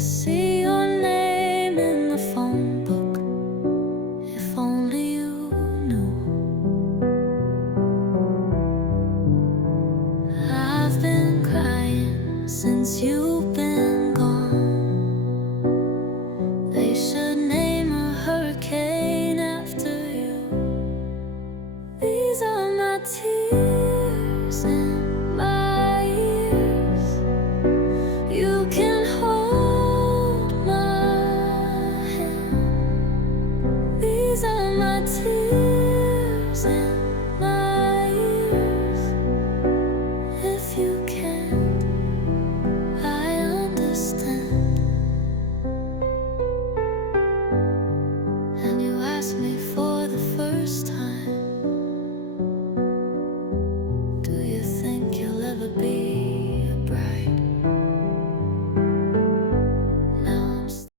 see your name in the phone book. If only you knew. I've been crying since you've been gone. They should name a hurricane after you. These are my tears in my ears. You can hold my hand. These are my tears in